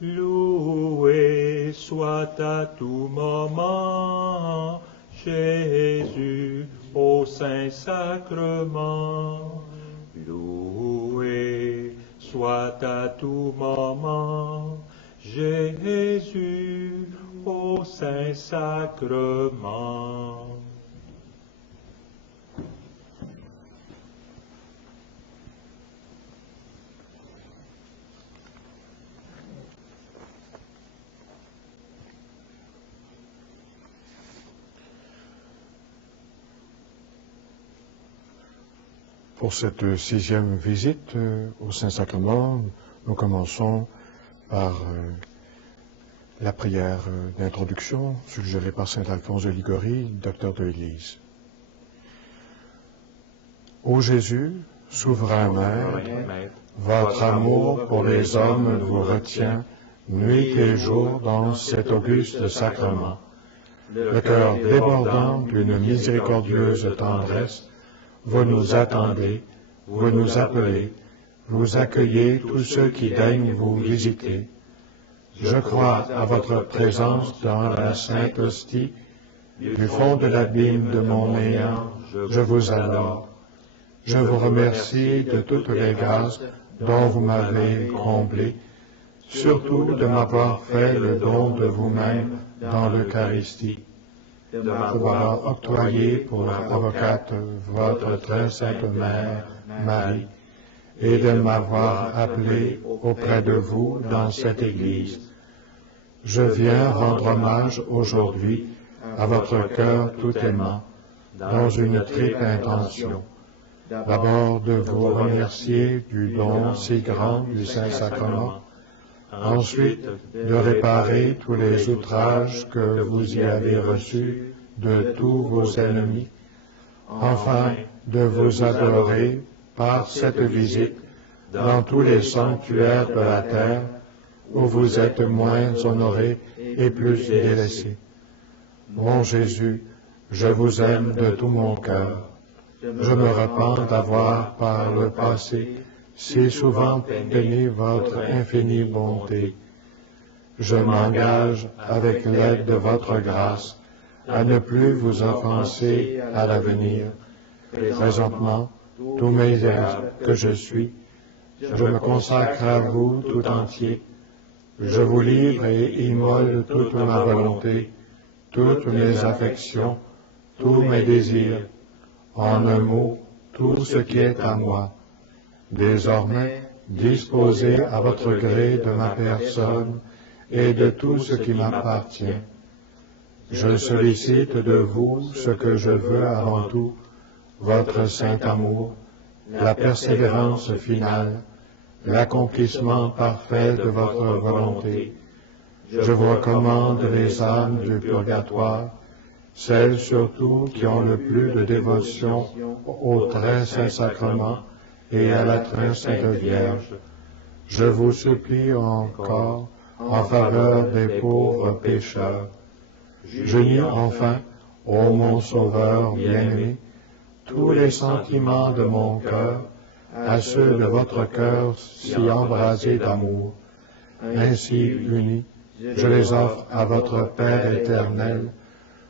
Loué soit à tout moment Jésus au Saint-Sacrement. Loué soit à tout moment Jésus au Saint-Sacrement. Pour cette 6e visite au Saint-Sacrement, nous commençons par la prière d'introduction suggérée par saint Alphonse de Liguori, docteur de l'Église. Ô Jésus, souverain Maître, votre amour pour les hommes vous retient nuit et jour dans cet auguste sacrement. Le cœur débordant d'une miséricordieuse tendresse, vous nous attendez, vous nous appelez, vous accueillez tous ceux qui daignent vous visiter. Je crois à votre présence dans la Sainte Hostie. Du fond de l'abîme de mon néant, je vous adore. Je vous remercie de toutes les grâces dont vous m'avez comblé, surtout de m'avoir fait le don de vous-même dans l'Eucharistie, de m'avoir octroyé pour avocate votre très sainte Mère, Marie, et de m'avoir appelé auprès de vous dans cette Église. Je viens rendre hommage aujourd'hui à votre cœur tout aimant, dans une triple intention. D'abord de vous remercier du don si grand du Saint-Sacrement, ensuite de réparer tous les outrages que vous y avez reçus de tous vos ennemis, enfin de vous adorer par cette visite dans tous les sanctuaires de la terre où vous êtes moins honorés et plus délaissés. Mon Jésus, je vous aime de tout mon cœur. Je me repens d'avoir, par le passé, si souvent béni votre infinie bonté. Je m'engage, avec l'aide de votre grâce, à ne plus vous offenser à l'avenir. Présentement, tous mes êtres que je suis, je me consacre à vous tout entier. Je vous livre et immole toute ma volonté, toutes mes affections, tous mes désirs, en un mot, tout ce qui est à moi. Désormais, disposez à votre gré de ma personne et de tout ce qui m'appartient. Je sollicite de vous ce que je veux avant tout, votre saint amour, la persévérance finale, l'accomplissement parfait de votre volonté. Je vous recommande les âmes du purgatoire, celles surtout qui ont le plus de dévotion au très saint sacrement et à la très sainte Vierge. Je vous supplie encore en faveur des pauvres pécheurs. J'unis enfin, ô mon Sauveur bien-aimé, tous les sentiments de mon cœur à ceux de votre cœur si embrasé d'amour. Ainsi unis, je les offre à votre Père éternel.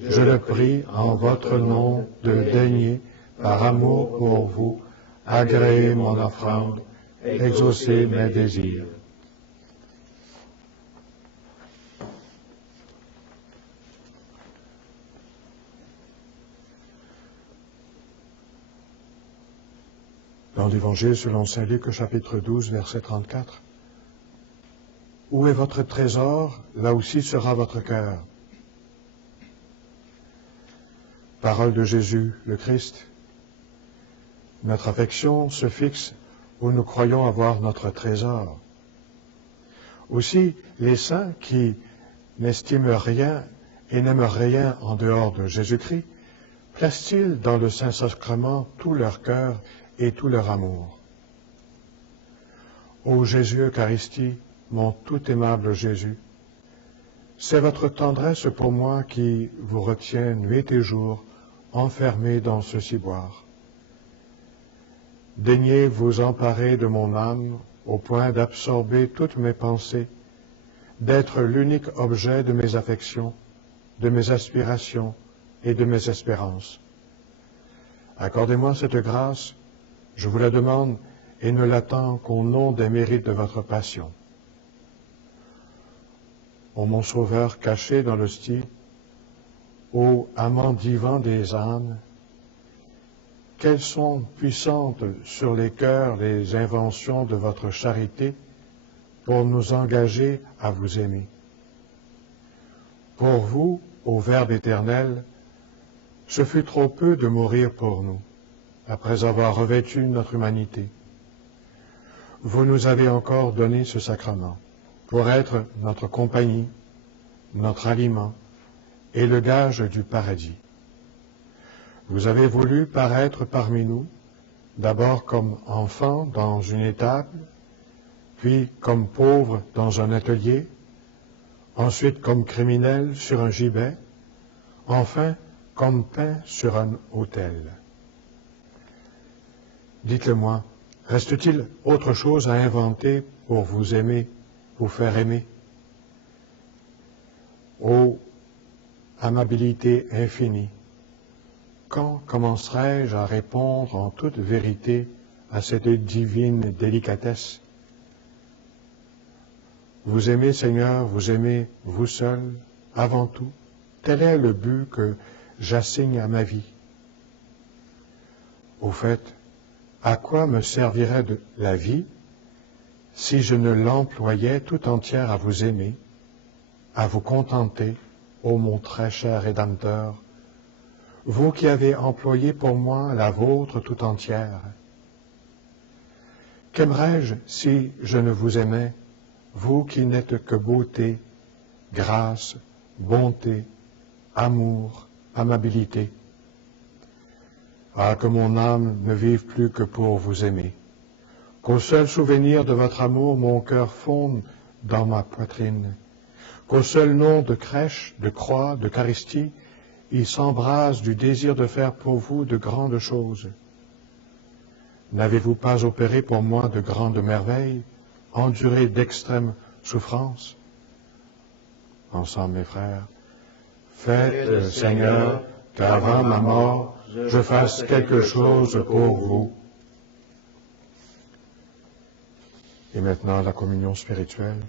Je le prie en votre nom de daigner, par amour pour vous, agréer mon offrande, exaucer mes désirs. Dans l'Évangile selon saint Luc, chapitre 12, verset 34. Où est votre trésor, là aussi sera votre cœur. Parole de Jésus, le Christ. Notre affection se fixe où nous croyons avoir notre trésor. Aussi, les saints qui n'estiment rien et n'aiment rien en dehors de Jésus-Christ, placent-ils dans le Saint-Sacrement tout leur cœur et tout leur amour. Ô Jésus Eucharistie, mon tout aimable Jésus, c'est votre tendresse pour moi qui vous retient nuit et jour, enfermé dans ce ciboire. Daignez vous emparer de mon âme au point d'absorber toutes mes pensées, d'être l'unique objet de mes affections, de mes aspirations et de mes espérances. Accordez-moi cette grâce, je vous la demande et ne l'attends qu'au nom des mérites de votre passion. Ô mon Sauveur caché dans l'hostie, ô amant divin des âmes, quelles sont puissantes sur les cœurs les inventions de votre charité pour nous engager à vous aimer. Pour vous, ô Verbe éternel, ce fut trop peu de mourir pour nous, après avoir revêtu notre humanité. Vous nous avez encore donné ce sacrement pour être notre compagnie, notre aliment et le gage du paradis. Vous avez voulu paraître parmi nous, d'abord comme enfant dans une étable, puis comme pauvre dans un atelier, ensuite comme criminel sur un gibet, enfin comme pain sur un autel. Dites-le-moi, reste-t-il autre chose à inventer pour vous aimer, vous faire aimer? Ô amabilité infinie, quand commencerai-je à répondre en toute vérité à cette divine délicatesse? Vous aimez, Seigneur, vous aimez vous seul, avant tout. Tel est le but que j'assigne à ma vie. Au fait, à quoi me servirait de la vie si je ne l'employais tout entière à vous aimer, à vous contenter, ô mon très cher Rédempteur, vous qui avez employé pour moi la vôtre tout entière? Qu'aimerais-je si je ne vous aimais, vous qui n'êtes que beauté, grâce, bonté, amour, amabilité? Ah, que mon âme ne vive plus que pour vous aimer, qu'au seul souvenir de votre amour mon cœur fonde dans ma poitrine, qu'au seul nom de crèche, de croix, d'Eucharistie, il s'embrase du désir de faire pour vous de grandes choses. N'avez-vous pas opéré pour moi de grandes merveilles, enduré d'extrêmes souffrances? Ensemble, mes frères, faites, Seigneur, qu'avant ma mort, je fasse quelque chose pour vous. Et maintenant, la communion spirituelle.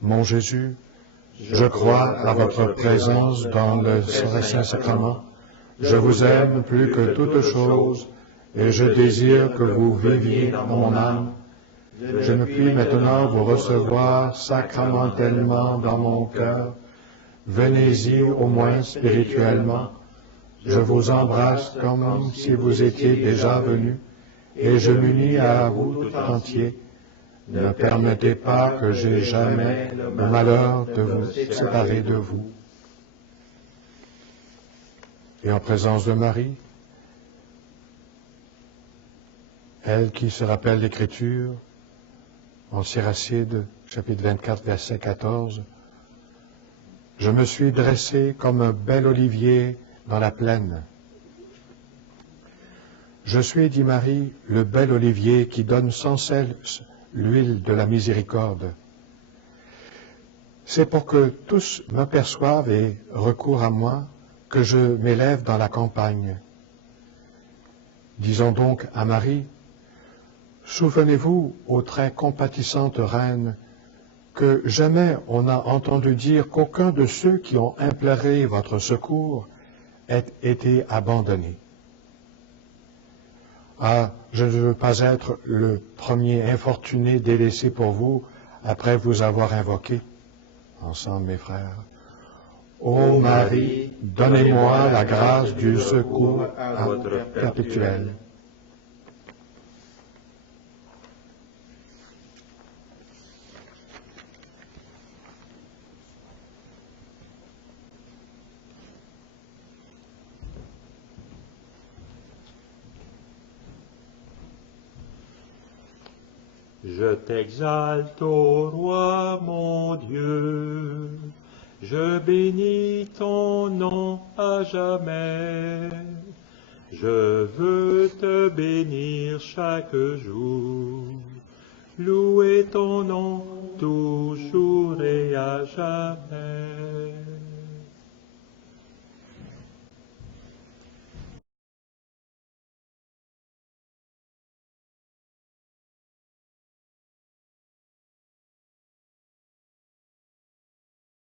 Mon Jésus, je crois à votre présence dans le Saint-Sacrement. Je vous aime plus que toute chose et je désire que vous viviez dans mon âme. Je ne puis maintenant vous recevoir sacramentellement dans mon cœur. Venez-y au moins spirituellement. Je vous embrasse comme si vous étiez déjà venu et je m'unis à vous tout entier. Ne permettez pas que j'aie jamais le malheur de vous séparer de vous. Et en présence de Marie, elle qui se rappelle l'Écriture, en Siracide, chapitre 24, verset 14, « Je me suis dressé comme un bel olivier dans la plaine. » Je suis, dit Marie, le bel olivier qui donne sans cesse l'huile de la miséricorde. C'est pour que tous m'aperçoivent et recourent à moi que je m'élève dans la campagne. Disons donc à Marie, souvenez-vous, ô très compatissante reine, que jamais on n'a entendu dire qu'aucun de ceux qui ont imploré votre secours ait été abandonné. Ah, je ne veux pas être le premier infortuné délaissé pour vous après vous avoir invoqué. Ensemble, mes frères. Ô Marie, donnez-moi la grâce du secours perpétuel. Je t'exalte, ô roi mon Dieu, je bénis ton nom à jamais. Je veux te bénir chaque jour, louer ton nom toujours et à jamais.